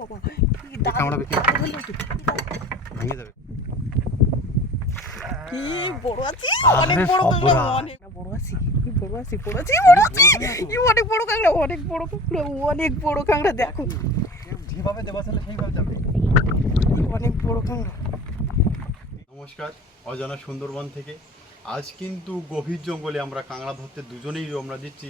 বাবা কামড়াবে কি ভেঙে যাবে কি বড় আছে আরে অনেক বড় সর্বনাশ। কাঁকড়া অনেক বড় আছে কি বড় আছে বড় আছে বড় আছে কি অনেক বড় কাঁকড়া অনেক বড় কাঁকড়া অনেক বড় কাঁকড়া দেখো যেভাবে দেওয়া ছিল সেইভাবে যাবে। কি অনেক বড় কাঁকড়া নমস্কার, অজানা সুন্দরবন থেকে। আজ কিন্তু গভীর জঙ্গলে আমরা কাঁকড়া ধরতে দুজনেই রওনা দিচ্ছি,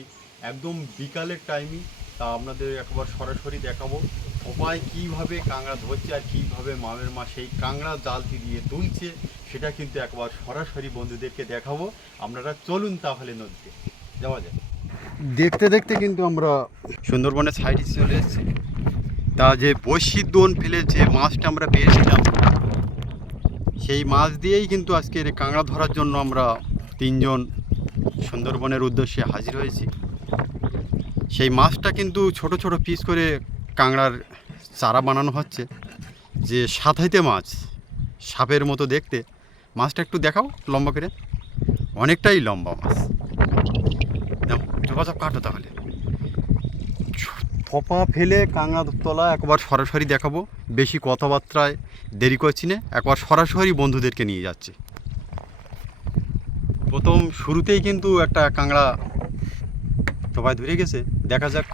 একদম বিকালের টাইমই। তা আপনাদের একবার সরাসরি দেখাবো সবাই কীভাবে কাঁকড়া ধরছে আর কীভাবে মামের মা সেই কাঁকড়া জালতি দিয়ে তুলছে, সেটা কিন্তু একবার সরাসরি বন্ধুদেরকে দেখাবো। আপনারা চলুন তাহলে নদীতে যাওয়া যায়। দেখতে দেখতে কিন্তু আমরা সুন্দরবনের সাইডে চলে এসেছি। তা যে বড়শির দোন ফেলে যে মাছটা আমরা পেয়েছিলাম, সেই মাছ দিয়েই কিন্তু আজকের কাঁকড়া ধরার জন্য আমরা তিনজন সুন্দরবনের উদ্দেশ্যে হাজির হয়েছি। সেই মাছটা কিন্তু ছোট ছোট পিস করে কাঁকড়ার চারা বানানো হচ্ছে। যে সাথাইতে মাছ, সাপের মতো দেখতে মাছটা, একটু দেখাও লম্বা করে। অনেকটাই লম্বা মাছ। নাও যোগাযোগ কাটো তাহলে। থপা ফেলে কাঁকড়া তোলা একবার সরাসরি দেখাবো। বেশি কথাবার্তায় দেরি করছি না, একবার সরাসরি বন্ধুদেরকে নিয়ে যাচ্ছি। প্রথম শুরুতেই কিন্তু একটা কাঁকড়া থপায় ধরে গেছে, দেখা যাক।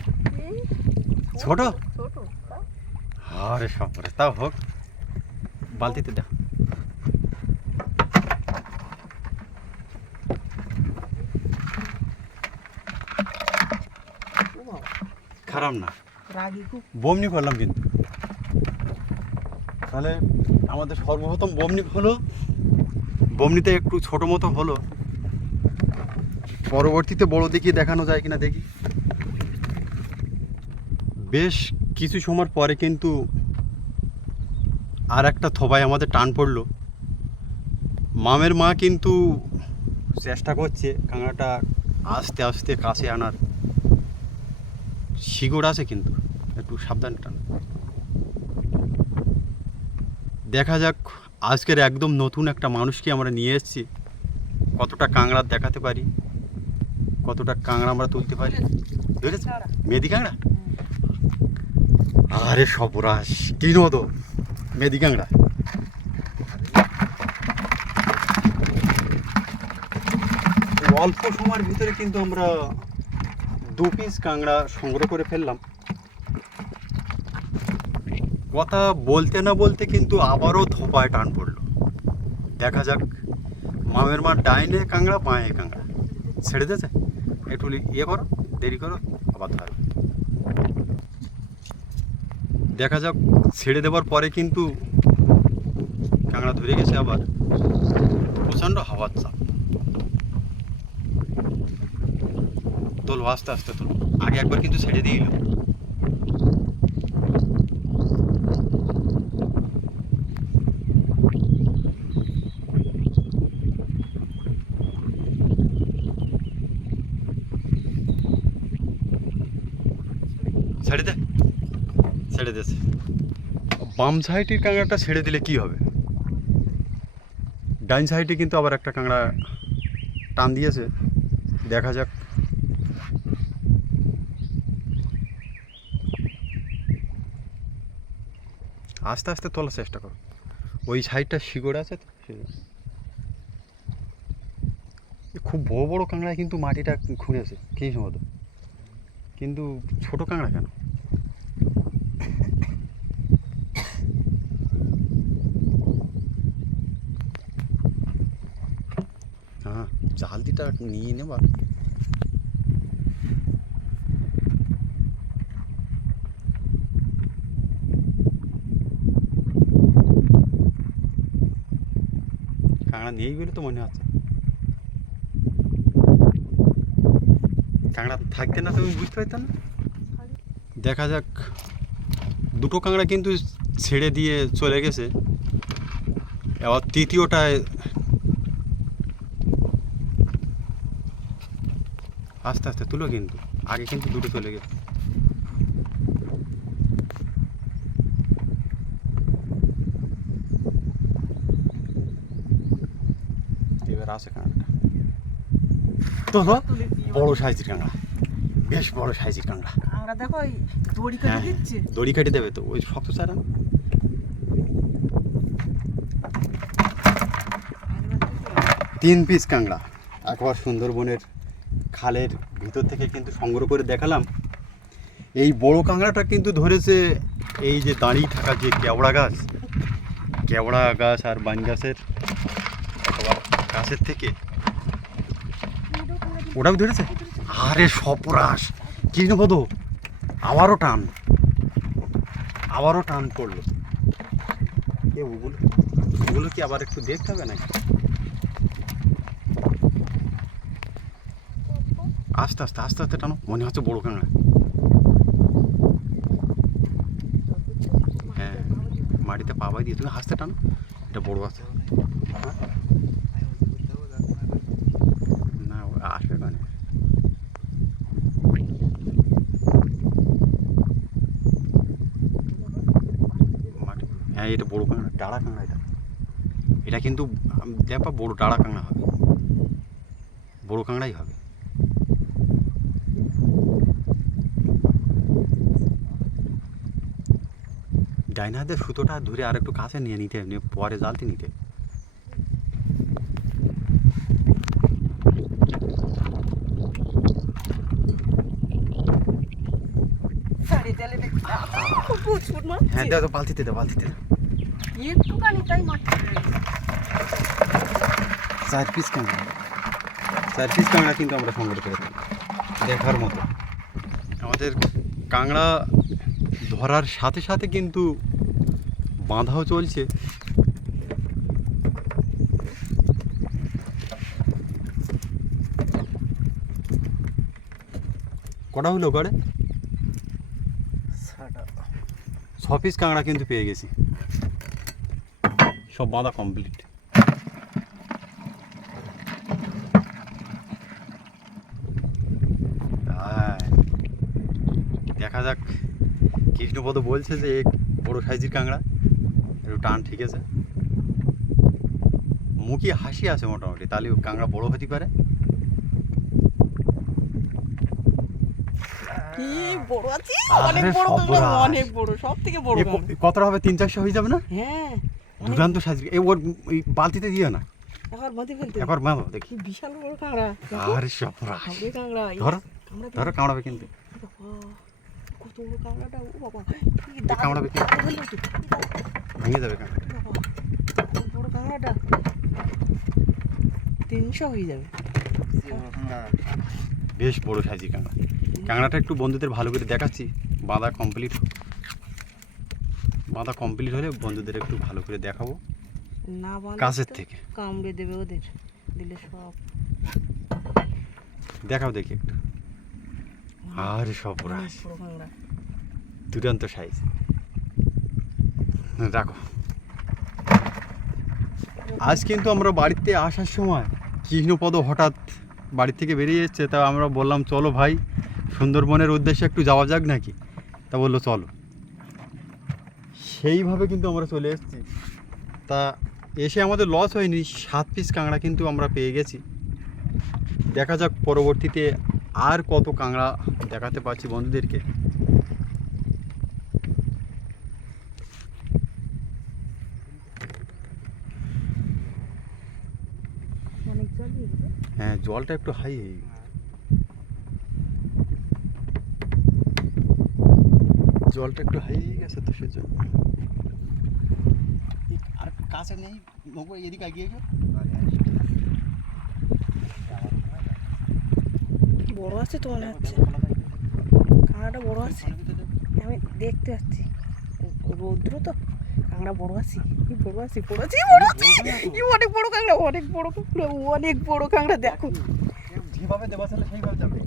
ছোট ছোট আরে সব তাও হোক, বালতিতে দেখ। ও বাবা খারাপ না, রাগি খুব বমনি করলাম কিন্তু। তাহলে আমাদের সর্বপ্রথম বমনি হলো, বমনিতে একটু ছোটো মতো হলো, পরবর্তীতে বড় দেখিয়ে দেখানো যায় কিনা দেখি। বেশ কিছু সময় পরে কিন্তু আর একটা থোবায় আমাদের টান পড়লো। মামের মা কিন্তু চেষ্টা করছে কাঁকড়াটা আস্তে আস্তে কাছে আনার। শিকড় আছে কিন্তু, একটু সাবধান টান। দেখা যাক আজকের একদম নতুন একটা মানুষকে আমরা নিয়ে এসেছি, কতটা কাঁকড়া দেখাতে পারি, কতটা কাঁকড়া আমরা তুলতে পারি। ধরেছে মেদি কাঁকড়া, আরে সবরাস কি নদ মেদি কাঁকড়া। অল্প সময়ের ভিতরে কিন্তু আমরা 2 পিস কাঁকড়া সংগ্রহ করে ফেললাম। কথা বলতে না বলতে কিন্তু আবারও ধোপায় টান পড়লো। দেখা যাক মামের মা ডাইনে কাঁকড়া বাঁয়ে কাঁকড়া ছেড়ে দিয়েছে। একটু ইয়ে করো, দেরি করো, আবার ধরো। দেখা যাক ছেড়ে দেওয়ার পরে কিন্তু কাঁকড়া ধরে গেছে। আবার প্রচণ্ড হাওয়ার চাপ। তোলো আস্তে আস্তে তোলো, আগে একবার কিন্তু ছেড়ে দিইল। ছেড়ে দে, ছেড়ে দিয়েছে। বাম সাইডের কাঁকড়াটা ছেড়ে দিলে কি হবে, ডাইন সাইডে কিন্তু আবার একটা কাঁকড়া টান দিয়েছে। দেখা যাক। আস্তে আস্তে তোলার চেষ্টা করো, ওই সাইডটা শিকড় আছে তো। খুব বড় বড় কাঁকড়া কিন্তু মাটিটা খুঁড়েছে কী সম্ভবত, কিন্তু ছোট কাঁকড়া কেন? হ্যাঁ, জালতিটা নিয়ে নেবা। কাঁকড়া নেই বলে তো মনে হচ্ছে। কাঁকড়া থাকতে না তুমি বুঝতে পারতাম না। দেখা যাক, দুটো কাঁকড়া কিন্তু ছেড়ে দিয়ে চলে গেছে। এবার তৃতীয়টায় আস্তে আস্তে তুলো, কিন্তু আগে কিন্তু দুটো চলে গেছে। এবার আছে কাঁকড়াটা, তোলো। বড় সাইজের কাঁকড়া, বেশ বড় সাইজের কাঁকড়া। কাঁকড়া দেখো ওই দড়ি কেটে দিচ্ছে। দড়ি কেটে দেবে তো, ওই শক্ত চারা না। 3 পিস কাঁকড়া একবার সুন্দরবনের খালের ভিতর থেকে কিন্তু সংগ্রহ করে দেখালাম। এই বড় কাঁকড়াটা কিন্তু ধরেছে এই যে দাঁড়িয়ে থাকা যে কেওড়া গাছ আর বান গাছের গাছের থেকে ওটাও ধরেছে। আরে সপরাস কৃষ্ণপদ, আবারও টান পড়লো। ওগুলো কি আবার একটু দেখতে হবে নাকি? আস্তে আস্তে টানো, মনে হচ্ছে বড় কাঁকড়া। হ্যাঁ, মাটিতে পাবাই দিয়ে তুমি হাসতে টানো, এটা বড় আছে। না আসবে মানে মাটি। হ্যাঁ, এটা বড় কাঁকড়া, ডাড়া কাঁকড়া। এটা কিন্তু দেখবা বড় ডাড়া কাঁকড়া হবে, বড় কাঁকড়াই হবে। ডাইন হাতের সুতোটা ধরে আর একটু কাছে নিয়ে নিতে, পরে জালতে নিতে। হ্যাঁ দাও, বালতিতে দাও। একটুখানি তাই মারছে। 4 পিস কাঁকড়া কিন্তু আমরা সংগ্রহ করে দেখার মতো। আমাদের কাঁকড়া ধরার সাথে সাথে কিন্তু বাঁধাও চলছে। কটা হলো করে? 6 পিস কাঁকড়া কিন্তু পেয়ে গেছি, সব বাঁধা কমপ্লিট। দেখা যাক, কৃষ্ণপদ বলছে যে বড় সাইজের কাঁকড়া, একটু টান ঠিক আছে, মুখে হাসি আছে মোটামুটি, তাহলে কাঁকড়া বড় হতে পারে। কি বড় আছে, অনেক বড় কাঁকড়া, অনেক বড়, সবথেকে বড় কাঁকড়া। কতটা হবে? 300-400 হয়ে যাবে না? হ্যাঁ, দুর্দান্ত সাইজের। ওর বালতিতে দিও না, একবার বাঁধে ফেলতে। একবার বাঁধো দেখি। কি বিশাল বড় কাঁকড়া। আরে সপরা, হবে কাঁকড়া। ধরো কামড়াবে কিন্তু। কত বড় কাঁকড়াটা, ও বাবা, কামড়াবে কিন্তু, ভেঙে যাবে কাঁকড়াটা। বড় কাঁকড়াটা 300 হয়ে যাবে। বেশ বড় সাইজের কাঁকড়াটা একটু বন্ধুদের ভালো করে দেখাচ্ছি। বাঁধা কমপ্লিট হলে বন্ধুদের একটু ভালো করে দেখাবো না, কাছের থেকে। কামড়ে দেবে ওদের, দিলে সব দেখাও দেখি একটু। আর সব দুর্দান্ত সাইজ। রাখো। আজ কিন্তু আমরা বাড়িতে আসার সময় কৃষ্ণপদ হঠাৎ বাড়ি থেকে বেরিয়ে যাচ্ছে, তা আমরা বললাম চলো ভাই সুন্দরবনের উদ্দেশ্যে একটু যাওয়া যাক নাকি। তা বললো চলো, সেইভাবে কিন্তু আমরা চলে এসেছি। তা এসে আমাদের লস হয়নি, 7 পিস কাঁকড়া কিন্তু আমরা পেয়ে গেছি। দেখা যাক পরবর্তীতে আর কত কাঁকড়া দেখাতে পারছি বন্ধুদেরকে। হ্যাঁ, জলটা একটু হাই, হয়ে গেছে তো সেজন্য। আর কাছে নেই, এদিকে এগিয়ে গেল। বড় আছে তো মনে হচ্ছে, কাঁকড়াটা বড় আছে, আমি দেখতে পাচ্ছি। রৌদ্র তো, কাঁকড়া বড় আছে, অনেক বড় কাঁকড়া, অনেক বড় কাঁকড়া। দেখো যেভাবে দেওয়া ছিল সেইভাবে যাবে,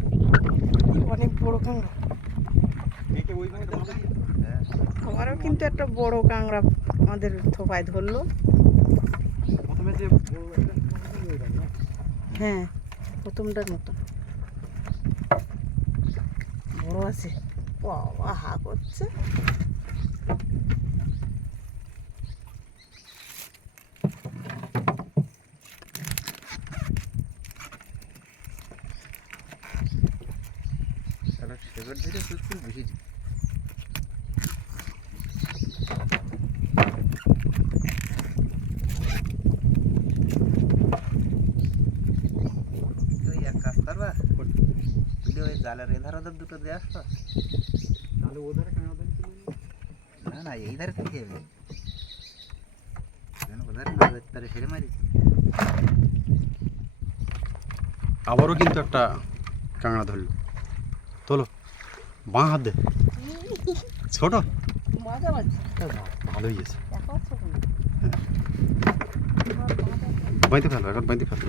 অনেক বড় কাঁকড়া। আমারও কিন্তু একটা বড় কাঁকড়া আমাদের থোপায় ধরলো। হ্যাঁ, প্রথমটার মতো বড় আছে। বাবা হা করছে। এটা প্রচুর বেশি। তুই এক কাজ করবা, তুই ওই জালের এধার ওদের দুটো দিয়ে আসবা। তাহলে ওধারে কাঁকড়া ধরতে না না, এই ধারে থেকে যাবে, ওধারে না তারে ছেড়ে মারি। আবারও কিন্তু একটা কাঁকড়া ধরলো। তোলো, বাঁ হাত দে। ছোট মজা পাচ্ছি, ভালোই আছে। দেখা পাচ্ছ কোনো বাইতে ফেলো, এখন বাইতে ফেলো।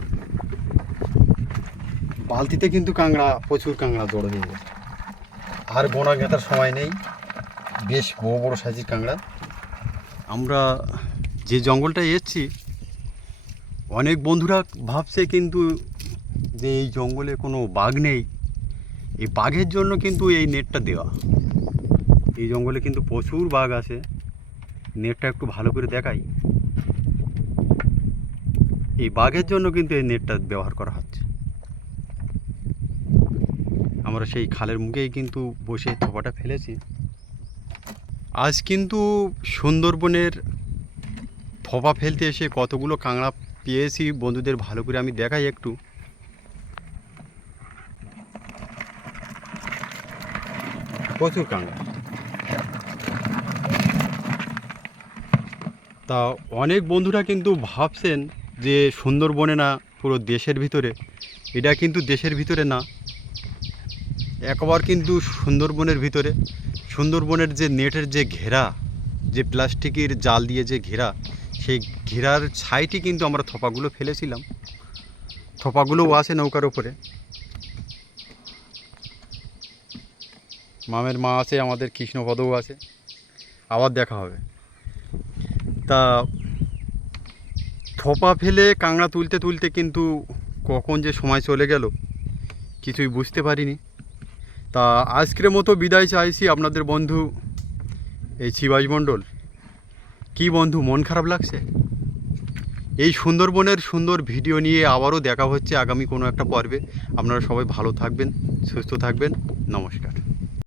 বালতিতে কিন্তু কাঁকড়া, প্রচুর কাঁকড়া জড়ো হয়ে গেছে। আর গোনা গেঁথার সময় নেই, বেশ বড় বড় সাইজের কাঁকড়া। আমরা যে জঙ্গলটায় এসেছি, অনেক বন্ধুরা ভাবছে কিন্তু যে এই জঙ্গলে কোনো বাঘ নেই। এই বাঘের জন্য কিন্তু এই নেটটা দেওয়া। এই জঙ্গলে কিন্তু প্রচুর বাঘ আছে। নেটটা একটু ভালো করে দেখাই। এই বাঘের জন্য কিন্তু এই নেটটা ব্যবহার করা হচ্ছে। আমরা সেই খালের মুখেই কিন্তু বসে থোপাটা ফেলেছি। আজ কিন্তু সুন্দরবনের থোপা ফেলতে এসে কতগুলো কাঁকড়া পেয়েছি বন্ধুদের ভালো করে আমি দেখাই একটু। প্রচুর কাঁকড়া। তা অনেক বন্ধুরা কিন্তু ভাবছেন যে সুন্দরবনে না, পুরো দেশের ভিতরে। এটা কিন্তু দেশের ভিতরে না, একবার কিন্তু সুন্দরবনের ভিতরে। সুন্দরবনের যে নেটের যে ঘেরা, যে প্লাস্টিকের জাল দিয়ে যে ঘেরা, সেই ঘেরার ছাইটি কিন্তু আমরা থোপাগুলো ফেলেছিলাম। থোপাগুলোও আছে নৌকার ওপরে। মামের মা আছে, আমাদের কৃষ্ণপদও আছে। আবার দেখা হবে। তা থোপা ফেলে কাঁকড়া তুলতে তুলতে কিন্তু কখন যে সময় চলে গেল কিছুই বুঝতে পারিনি। তা আজকের মতো বিদায় চাইছি আপনাদের বন্ধু এই শিবাজ মণ্ডল। কী বন্ধু, মন খারাপ লাগছে? এই সুন্দরবনের সুন্দর ভিডিও নিয়ে আবারও দেখা হচ্ছে আগামী কোনো একটা পর্বে। আপনারা সবাই ভালো থাকবেন, সুস্থ থাকবেন। নমস্কার।